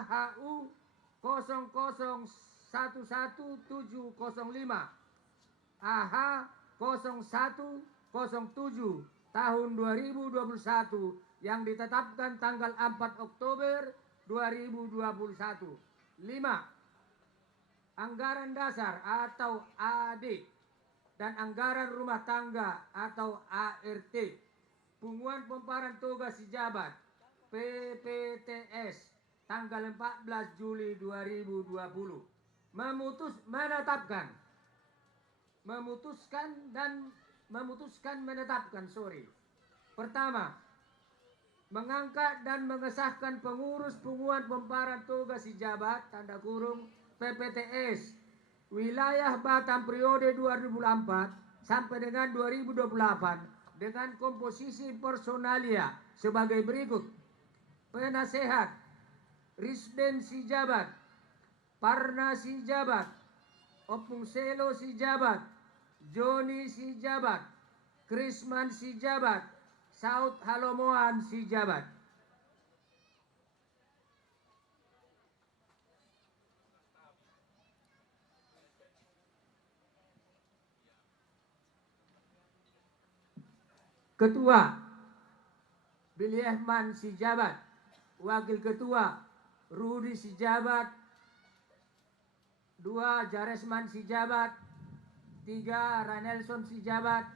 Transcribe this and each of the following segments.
AHU 0011705 AH 0107 tahun 2021 yang ditetapkan tanggal 4 Oktober 2021. 5. Anggaran dasar atau AD dan anggaran rumah tangga atau ART, punguan pemparan tugas sejabat PPTS tanggal 14 Juli 2020 Pertama, mengangkat dan mengesahkan pengurus punguan pemparan tugas sejabat PPTS wilayah Batam periode 2004 sampai dengan 2028 dengan komposisi personalia sebagai berikut: penasehat, Risden Sijabat, Parna Sijabat, Opung Selo Sijabat, Joni Sijabat, Krisman Sijabat, Saud Halomoan Sijabat. Ketua Biliehman Sijabat, Wakil Ketua Rudi Sijabat, 2 Jaresman Sijabat, 3 Ranelson Sijabat,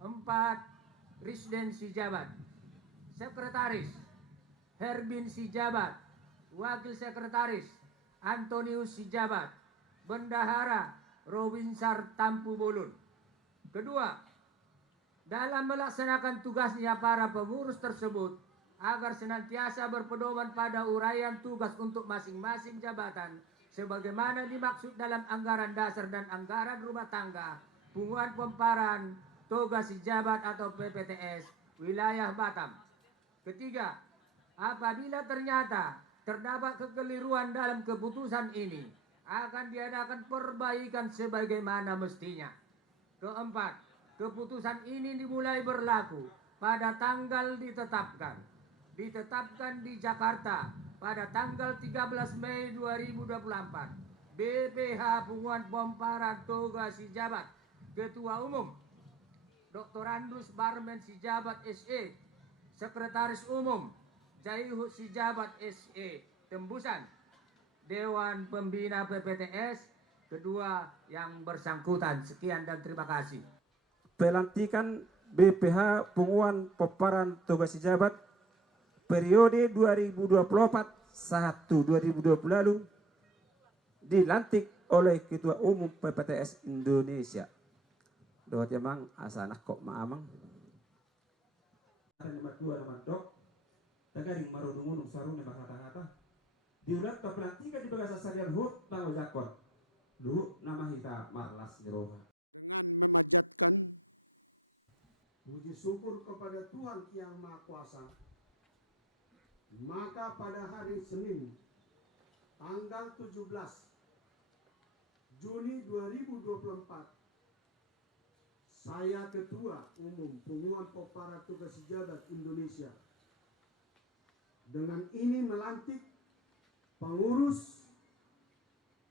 4 Risden Sijabat. Sekretaris Herbin Sijabat, Wakil Sekretaris Antonius Sijabat, Bendahara Robinsar Tampu Bolon. Kedua, dalam melaksanakan tugasnya para pengurus tersebut agar senantiasa berpedoman pada uraian tugas untuk masing-masing jabatan sebagaimana dimaksud dalam anggaran dasar dan anggaran rumah tangga punguan pemparan tugas sejabat atau PPTS wilayah Batam. Ketiga, apabila ternyata terdapat kekeliruan dalam keputusan ini, akan diadakan perbaikan sebagaimana mestinya. Keempat, keputusan ini dimulai berlaku pada tanggal ditetapkan di Jakarta pada tanggal 13 Mei 2024. BPH Punguan Pemparan Tugas Sejabat Ketua Umum Dr. Andrus Barmen Sijabat SE, Sekretaris Umum Jaihu Sijabat SE, tembusan Dewan Pembina PPTS kedua yang bersangkutan. Sekian dan terima kasih. Pelantikan BPH Punguan Pemparan Tugas Sejabat periode 2024-1-2020 lalu dilantik oleh Ketua Umum PPTS Indonesia. Doa temang asanak kok maamang. Nomor 2 nomor dok. Tagaring marunungunung sarungnya bakata-kata. Diulat ke pelantikan di bagasa sarian hut tanggal zakor. Luhut nama hita marlas jeroha. Puji syukur kepada Tuhan Yang Maha Kuasa. Maka pada hari Senin tanggal 17 Juni 2024 saya Ketua Umum Punguan Pemparan Tugas Sejabat Indonesia dengan ini melantik pengurus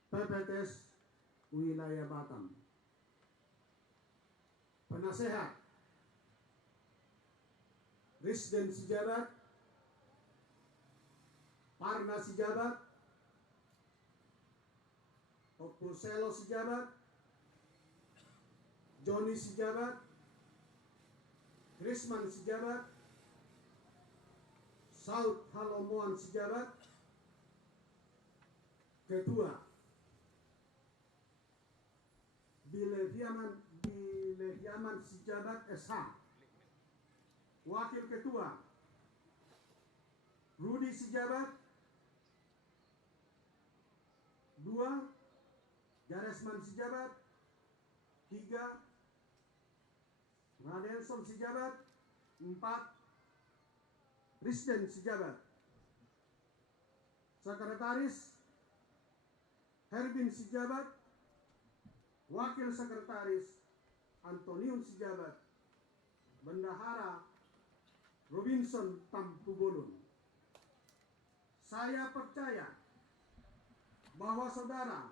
PPTS wilayah Batam. Penasehat Risden Sijabat, Parna Sijabat, Opuselo Sijabat, Joni Sijabat, Krisman Sijabat, Saud Halomoan Sijabat. Ketua Bileviaman Sijabat SH. Wakil Ketua Rudi Sijabat, 2 Jaresman Sijabat, 3 Radelson Sijabat, 4 Risden Sijabat. Sekretaris Herbin Sijabat, Wakil Sekretaris Antonius Sijabat, Bendahara Robinson Tampu Bolon. Saya percaya bahwa saudara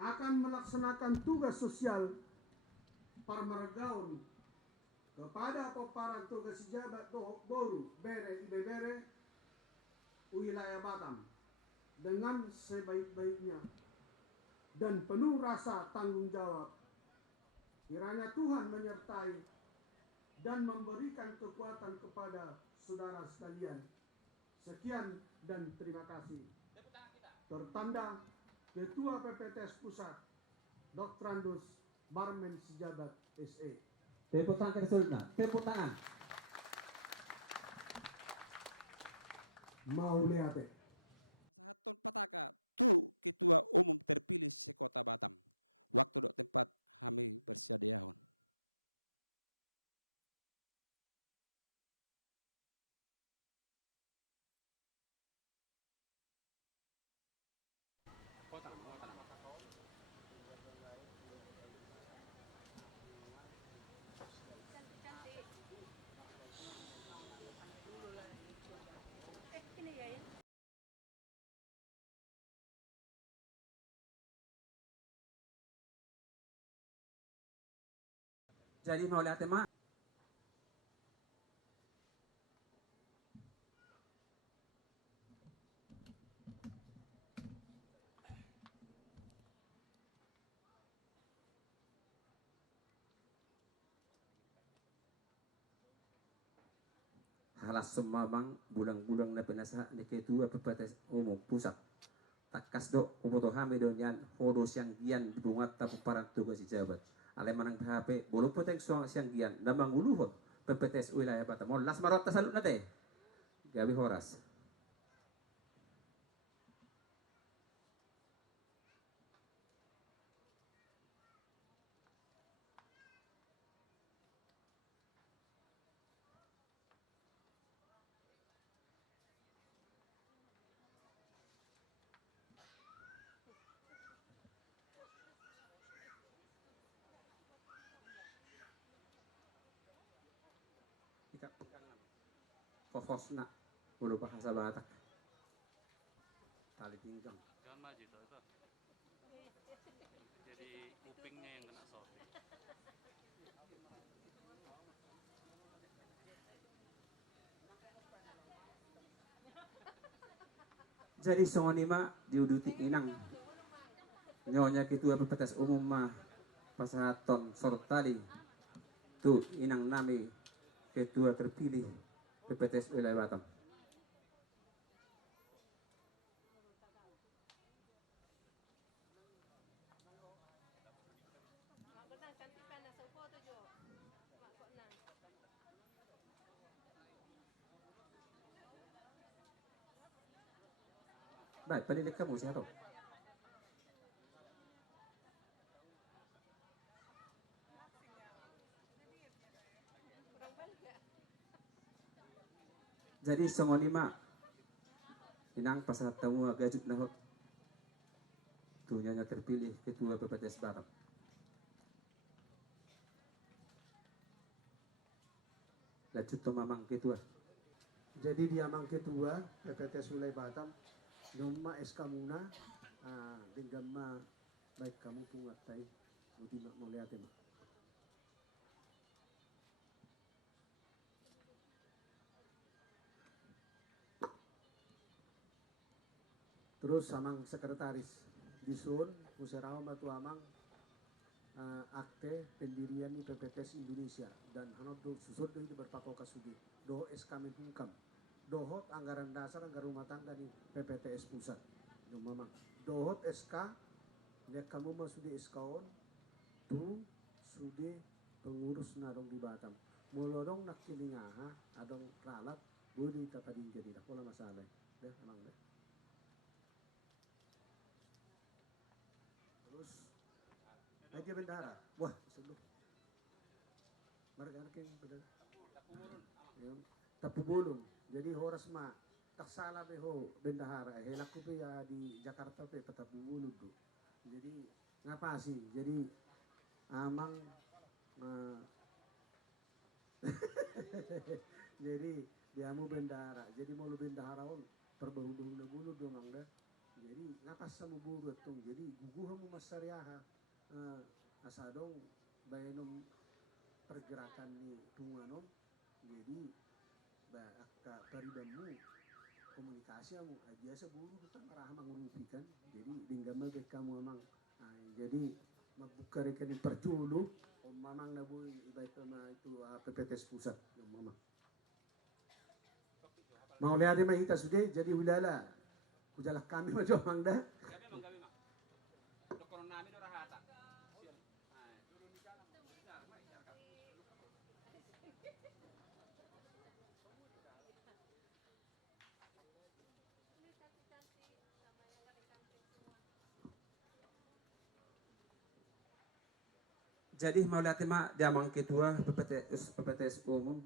akan melaksanakan tugas sosial parmaragaon kepada peparan tugas jabat boru bere ibe bere wilayah Batam dengan sebaik-baiknya dan penuh rasa tanggung jawab. Kiranya Tuhan menyertai dan memberikan kekuatan kepada saudara sekalian. Sekian dan terima kasih. Tertanda Ketua PPTS Pusat Dr. Andus Barmen Sejabat SE. Tepuk tangan kesulna, tepuk tangan. Mau lihat ya? Jadi mau lihat tema? Halas sumamang bulang-bulang na pinasa ni Ketua PPTS Umum Pusat. Takas do umoto hami do yan hodo siyang gian bungat tapu parang tugas si jabat. Alemanang HP bulu poteng siyang gian namang uluhot PPTS wilayah Batam. Mo las marot tasaluk na te. Gabi horas. Fofosna bulu bahasa Batak. Tali pinggang. Jangan maju tuh itu. Jadi kupingnya yang kena sopi. Jadi songonima diuduti inang nyonya Ketua PPTS Umum mah pasaton sortali tu inang nami Ketua terpilih PPTS wilayah Batam. Baik, penilik kamu siapa? Jadi songonima inang pasat tamu gajuk nahot tu nyonya terpilih Ketua PPTS Batam. Lanjut to mamang Ketua. Jadi dia mang Ketua PPTS wilayah Batam Noma SK muna dengan ma baik kamu pungat tay Budi mak mau lihat ma. Terus samang sekretaris disun muserawa batu amang akte pendirian di PPTS Indonesia dan hanot do susut do itu berpako kasudi do SK Menkumham dohot anggaran dasar anggaran rumah tangga di PPTS pusat do mamang dohot SK lihat kamu mah sudi SK on tu sudi pengurus narong di Batam mulodong nak kilingaha adong ralat boleh tapading jadi dah pola masalah deh emang deh. Terus aja bendara wah sebelum mereka bendara tapu bulung jadi horas ma tak salah beho bendahara helaku pe ya di Jakarta pe tapu bulung tuh jadi ngapa sih jadi amang jadi dia mau bendahara jadi mau lu bendahara on perbahu-bahu na bulo do mangda. Jadi ngapas sa muburo tong jadi guguha mo masaryaha asadong bayanom pergerakan ni tunganom. Jadi ba akka paridamu komunikasi mo aja sa buru kan marah mangurupikan. Jadi dinggamal kay kamu amang jadi magbuka rekan ni perculu o mamang nabuy ibay ma itu PPTS pusat yung mamang. Mau lihat di mahita sudah jadi wilala. Kujalak kami majo mangda. Gabi mak. Dokon namin ora hata. Jadi mau lihat mak jamang ketua PPTS umum.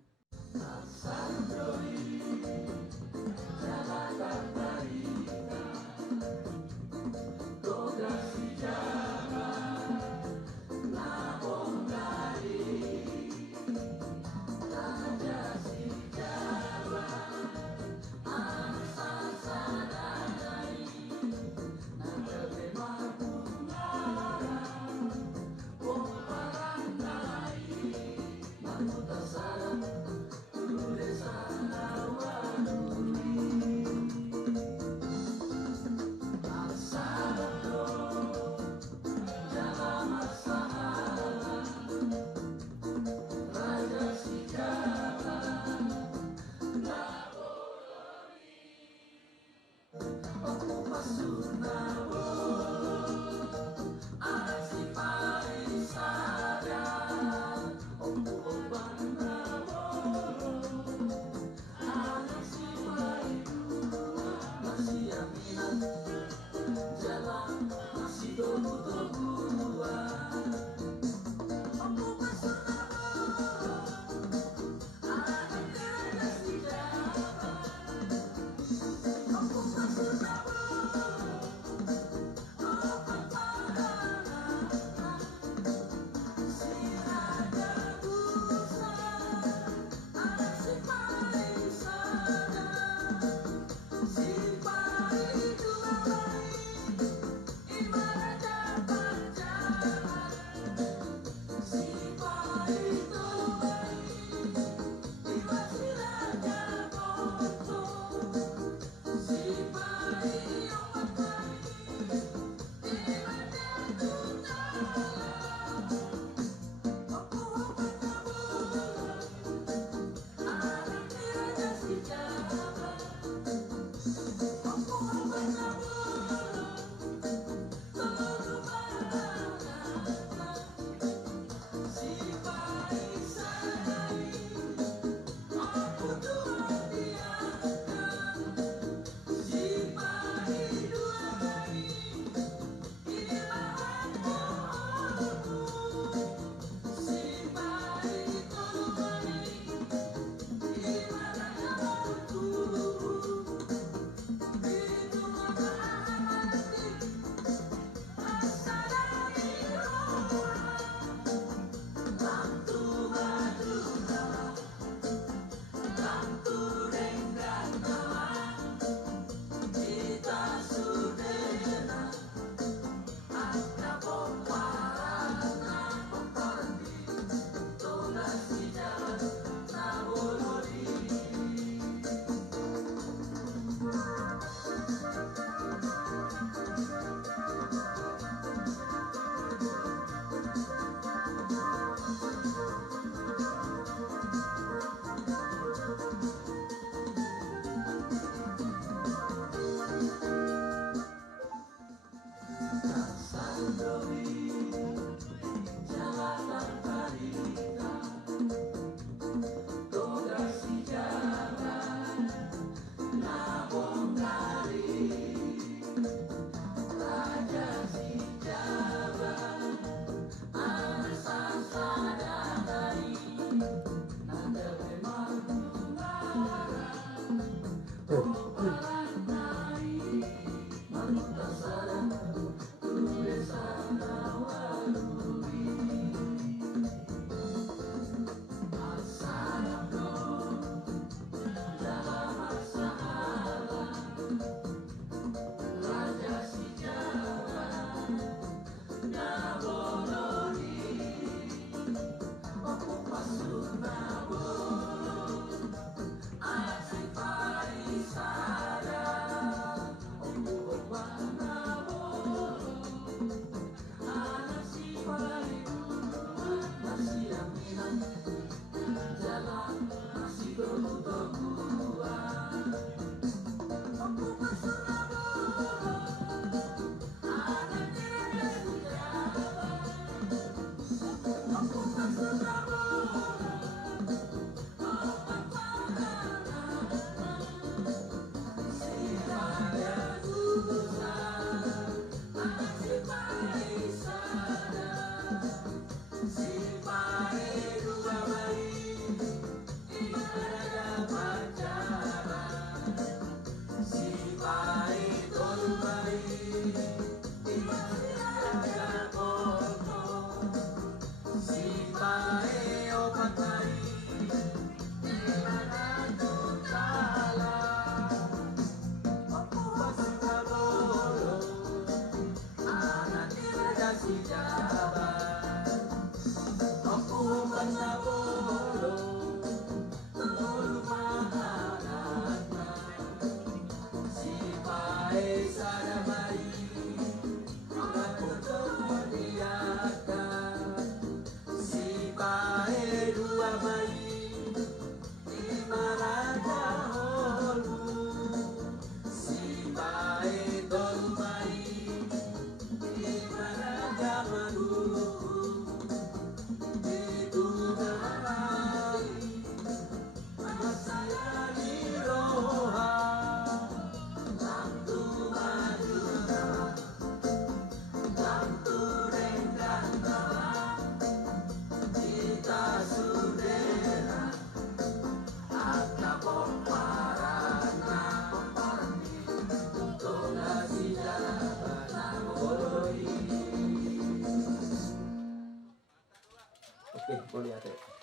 Oke, boleh ada.